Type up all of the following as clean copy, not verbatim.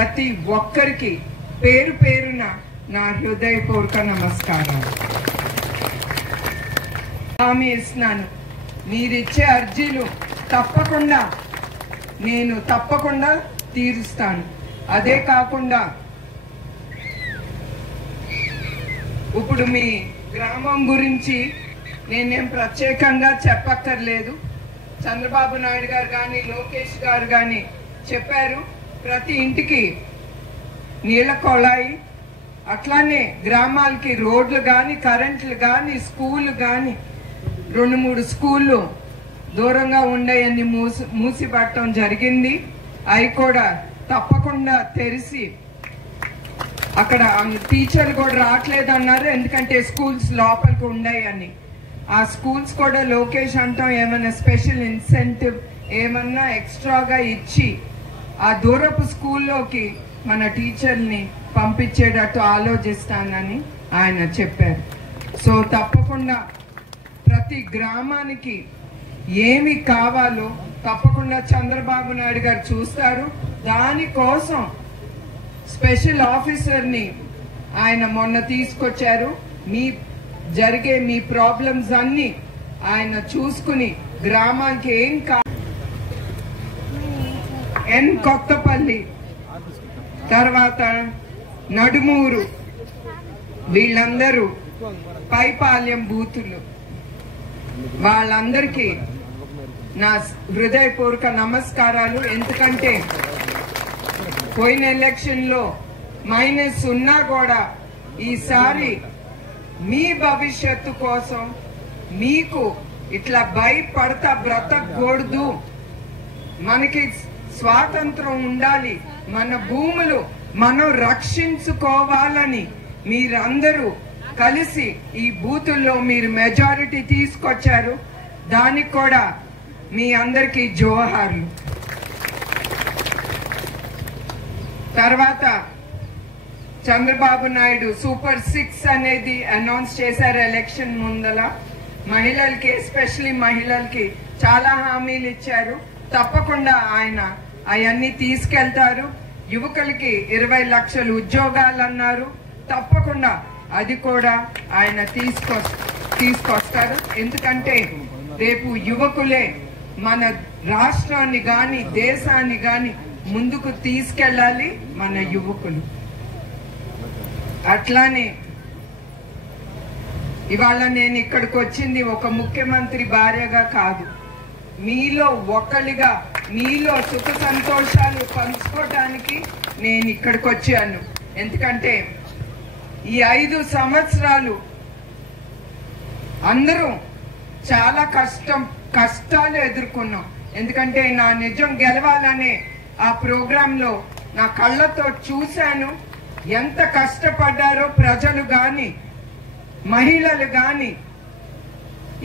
ప్రతి ఒక్కరికి పేరు పేరున నా హృదయపూర్వక నమస్కారాలు. హామీ ఇస్తున్నాను, మీరిచ్చే అర్జీలు నేను తప్పకుండా తీరుస్తాను. అదే కాకుండా ఇప్పుడు మీ గ్రామం గురించి నేనేం ప్రత్యేకంగా చెప్పక్కర్లేదు. చంద్రబాబు నాయుడు గారు కానీ లోకేష్ గారు కానీ చెప్పారు. ప్రతి ఇంటికి నీళ్ల కొళాయి, అట్లానే గ్రామాలకి రోడ్లు కానీ కరెంట్లు కానీ స్కూళ్ళు కానీ 2-3 స్కూళ్ళు దూరంగా ఉండేవన్నీ మూసిపట్టడం జరిగింది. అవి కూడా తప్పకుండా తెరిచి అక్కడ టీచర్లు కూడా రావట్లేదు అన్నారు, ఎందుకంటే స్కూల్స్ లోపలికి ఉన్నాయని. ఆ స్కూల్స్ కూడా లోకేష్ అంటాం ఏమైనా స్పెషల్ ఇన్సెంటివ్ ఏమన్నా ఎక్స్ట్రాగా ఇచ్చి ఆ దూరపు స్కూల్లోకి మన టీచర్ని పంపించేటట్టు ఆలోచిస్తానని ఆయన చెప్పారు. సో తప్పకుండా ప్రతి గ్రామానికి ఏమి కావాలో తప్పకుండా చంద్రబాబు నాయుడు గారు చూస్తారు. దానికోసం స్పెషల్ ఆఫీసర్ని ఆయన మొన్న తీసుకొచ్చారు. జరిగే మీ ప్రాబ్లమ్స్ అన్ని ఆయన చూసుకుని గ్రామానికి ఏం కొత్తపల్లి, తర్వాత నడుమూరు, వీళ్ళందరూ పైపాలెం బూతులు, వాళ్ళందరికీ నా హృదయపూర్వక నమస్కారాలు. ఎందుకంటే పోయిన ఎలక్షన్ లో మైనస్ ఉన్నా కూడా ఈసారి మీ భవిష్యత్తు కోసం మీకు ఇట్లా భయపడతా బ్రతకూడదు, మనకి స్వాతంత్రం ఉండాలి, మన భూములు మనం రక్షించుకోవాలని మీరందరూ కలిసి ఈ బూతుల్లో మీరు మెజారిటీ తీసుకొచ్చారు. దానికి కూడా మీ అందరికీ జోహార్లు. తర్వాత చంద్రబాబు నాయుడు సూపర్ 6 అనేది అనౌన్స్ చేశారు ఎలక్షన్ ముందల. మహిళలకి, ఎస్పెషలీ మహిళలకి చాలా హామీలు ఇచ్చారు. తప్పకుండా ఆయన అవన్నీ తీసుకెళ్తారు. యువకులకి 20 లక్షల ఉద్యోగాలు అన్నారు. తప్పకుండా అది కూడా ఆయన తీసుకొస్తారు. ఎందుకంటే రేపు యువకులే మన రాష్ట్రాన్ని గాని దేశాన్ని గాని ముందుకు తీసుకెళ్ళాలి, మన యువకులు. అట్లానే ఇవాళ నేను ఇక్కడికి వచ్చింది ఒక ముఖ్యమంత్రి భార్యగా కాదు, మీలో ఒకళ్ళిగా, మీలో సుఖ సంతోషాలు పంచుకోవటానికి నేను ఇక్కడికి వచ్చాను. ఎందుకంటే ఈ 5 సంవత్సరాలు అందరూ చాలా కష్టాలు ఎదుర్కొన్నాం. ఎందుకంటే నా నిజం గెలవాలనే ఆ ప్రోగ్రామ్ లో నా కళ్ళతో చూశాను ఎంత కష్టపడ్డారో ప్రజలు గాని మహిళలు గాని.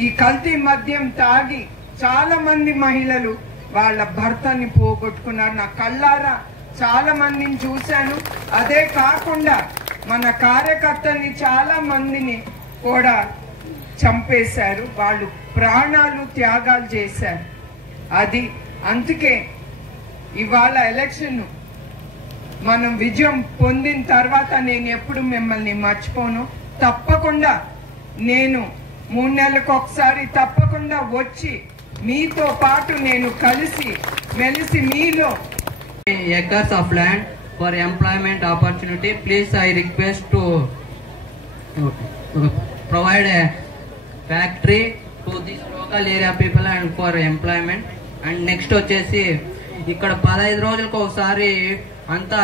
ఈ కల్తీ మద్యం తాగి చాలా మంది మహిళలు వాళ్ళ భర్తని పోగొట్టుకున్నారు. నా కళ్ళారా చాలా మందిని చూశాను. అదే కాకుండా మన కార్యకర్తని చాలా మందిని కూడా చంపేశారు, వాళ్ళు ప్రాణాలు త్యాగాలు చేశారు. అందుకే ఇవాళ ఎలక్షన్ మనం విజయం పొందిన తర్వాత నేను ఎప్పుడు మిమ్మల్ని మర్చిపోను. తప్పకుండా నేను 3 నెలలకు ఒకసారి తప్పకుండా వచ్చి మీతో పాటు నేను కలిసి మెలిసి మీలో acres of land for employment opportunity. Please, I request to provide a factory to this local area people and for employment. And next వచ్చేసి ఇక్కడ 15 రోజులకు ఒకసారి అంతా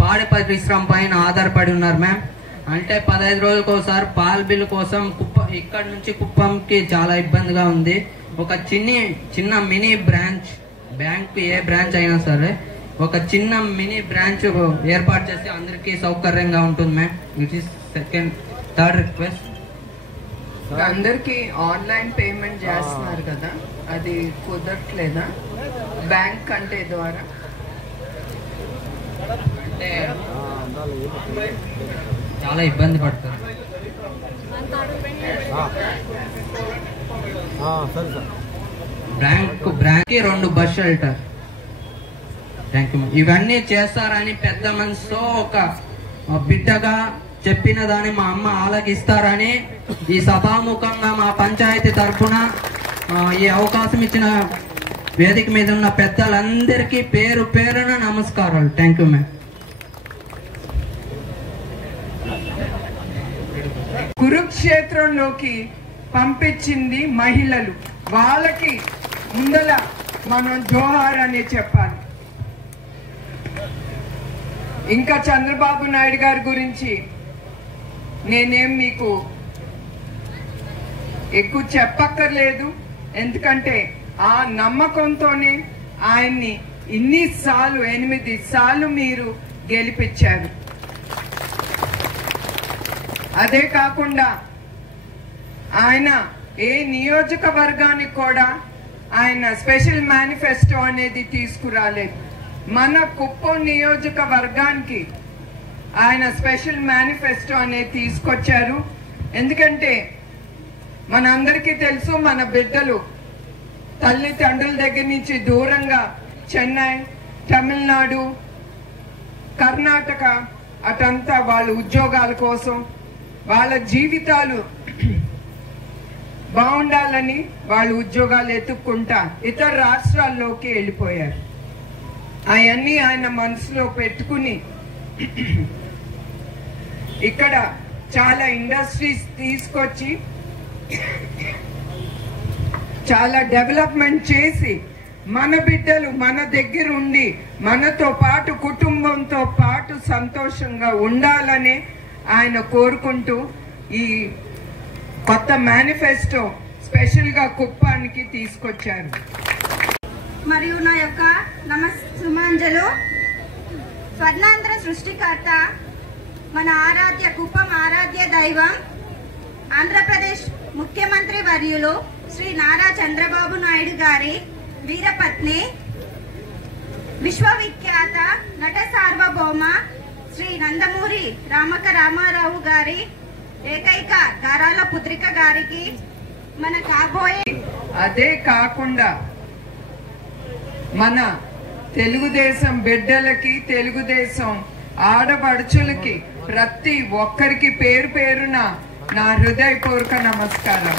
పాడి పరిశ్రమ పైన ఆధారపడి ఉన్నారు మ్యామ్. అంటే 15 రోజులకు ఒకసారి పాల బిల్లు కోసం ఇక్కడ నుంచి కుప్పంకి చాలా ఇబ్బందిగా ఉంది. ఒక చిన్న మినీ బ్రాంచ్, బ్యాంక్ ఏ బ్రాంచ్ అయినా సరే ఒక చిన్న మినీ బ్రాంచ్ ఏర్పాటు చేస్తే అందరికీ సౌకర్యంగా ఉంటుంది ma'am. It is third request. అందరికి ఆన్లైన్ పేమెంట్ చేస్తున్నారు కదా, అది కుదరట్లేదా బ్యాంక్ అంటే ద్వారా? అంటే చాలా ఇబ్బంది పడతారు. Bank 2 bus shelter thank you. ఇవన్నీ చేస్తారని పెద్ద మనసుతో ఒక బిడ్డగా చెప్పిన దాన్ని మా అమ్మ ఆలకిస్తారని ఈ సభాముఖంగా మా పంచాయతీ తరఫున ఈ అవకాశం ఇచ్చిన వేదిక మీద ఉన్న పెద్దలందరికీ పేరు పేరున నమస్కారాలు. Thank you ma'am. కురుక్షేత్రంలోకి పంపించింది మహిళలు. వాళ్ళకి ముందల మనం జోహార్ అని చెప్పాలి. ఇంకా చంద్రబాబు నాయుడు గారి గురించి నేనేం మీకు ఎక్కువ చెప్పక్కర్లేదు. ఎందుకంటే ఆ నమ్మకంతోనే ఆయన్ని ఇన్నిసార్లు 8 సార్లు మీరు గెలిపించారు. అదే కాకుండా ఆయన ఏ నియోజకవర్గానికి కూడా ఆయన స్పెషల్ మేనిఫెస్టో అనేది తీసుకురాలేదు. మన కుప్పం నియోజకవర్గానికి ఆయన స్పెషల్ మేనిఫెస్టో అనేది తీసుకొచ్చారు. ఎందుకంటే మనందరికీ తెలుసు, మన బిడ్డలు తల్లిదండ్రుల దగ్గర నుంచి దూరంగా చెన్నై, తమిళనాడు, కర్ణాటక అటంతా వాళ్ళ ఉద్యోగాల కోసం, వాళ్ళ జీవితాలు బాగుండాలని వాళ్ళ ఉద్యోగాలు ఎత్తుక్కుంటా ఇతర రాష్ట్రాల్లోకి వెళ్ళిపోయారు. అవన్నీ ఆయన మనసులో పెట్టుకుని ఇక్కడ చాలా ఇండస్ట్రీస్ తీసుకొచ్చి చాలా డెవలప్మెంట్ చేసి మన బిడ్డలు మన దగ్గర ఉండి మనతో పాటు కుటుంబంతో పాటు సంతోషంగా ఉండాలని ఆయన కోరుకుంటూ ఈ కొత్త మేనిఫెస్టో స్పెషల్ గా కుప్పానికి తీసుకొచ్చారు. మరియు నా యొక్క సుమాంజలు. స్వర్ణాంధ్ర సృష్టికర్త, మన ఆరాధ్య కుప్పం ఆరాధ్య దైవం, ఆంధ్రప్రదేశ్ ముఖ్యమంత్రి వర్యులు శ్రీ నారా చంద్రబాబు నాయుడు గారి వీరపత్ని, విశ్వవిఖ్యాత నట సార్వభౌమ శ్రీ నందమూరి రామక రామారావు గారి ఏకైక గారాల పుత్రిక గారికి మన కాబోయే. అదే కాకుండా మన తెలుగుదేశం బిడ్డలకి, తెలుగుదేశం ఆడపడుచులకి ప్రతి ఒక్కరికి పేరు పేరున నా హృదయపూర్వక నమస్కారం.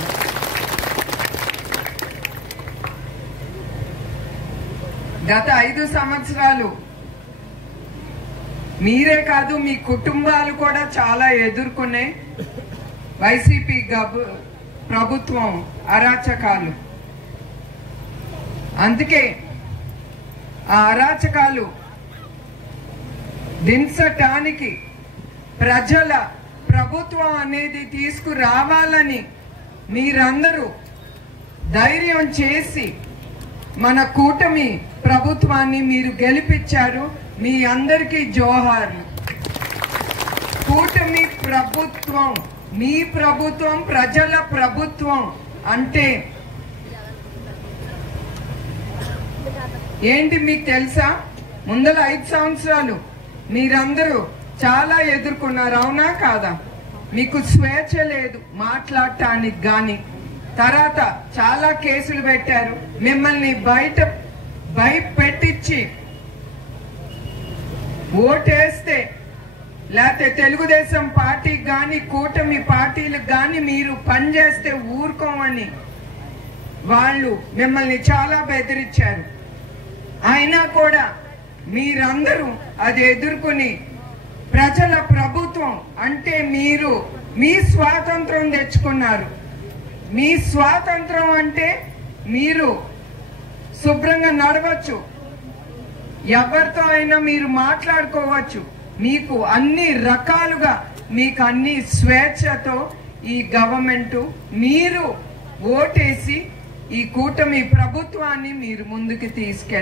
గత 5 సంవత్సరాలు మీరే కాదు, మీ కుటుంబాలు కూడా చాలా ఎదుర్కొనే వైసీపీ ప్రభుత్వం అరాచకాలు. అందుకే ఆ అరాచకాలు దించటానికి ప్రజల ప్రభుత్వం అనేది తీసుకురావాలని మీరందరూ ధైర్యం చేసి మన కూటమి ప్రభుత్వాన్ని మీరు గెలిపించారు. మీ అందరికీ జోహార్లు. కూటమి ప్రభుత్వం, మీ ప్రభుత్వం, ప్రజల ప్రభుత్వం అంటే ఏంటి మీకు తెలుసా? ముందల 5 సంవత్సరాలు మీరందరూ చాలా ఎదుర్కొన్నారు, అవునా కాదా? మీకు స్వేచ్ఛ లేదు మాట్లాడటానికి గాని. తర్వాత చాలా కేసులు పెట్టారు, మిమ్మల్ని భయపెట్టించి ఓటేస్తే లేకపోతే తెలుగుదేశం పార్టీకి గాని కూటమి పార్టీలకు గాని మీరు పనిచేస్తే ఊరుకోమని వాళ్ళు మిమ్మల్ని చాలా బెదిరించారు. అయినా కూడా మీరందరూ అది ఎదుర్కొని ప్రజల ప్రభుత్వం అంటే మీరు మీ స్వాతంత్రం తెచ్చుకున్నారు. మీ స్వాతంత్రం అంటే మీరు శుభ్రంగా నడవచ్చు, ఎవరితో అయినా మీరు మాట్లాడుకోవచ్చు, మీకు అన్ని రకాలుగా మీకు అన్ని స్వేచ్ఛతో ఈ గవర్నమెంట్ మీరు ఓటేసి ఈ కూటమి ప్రభుత్వాన్ని మీరు ముందుకు తీసుకెళ్ళారు.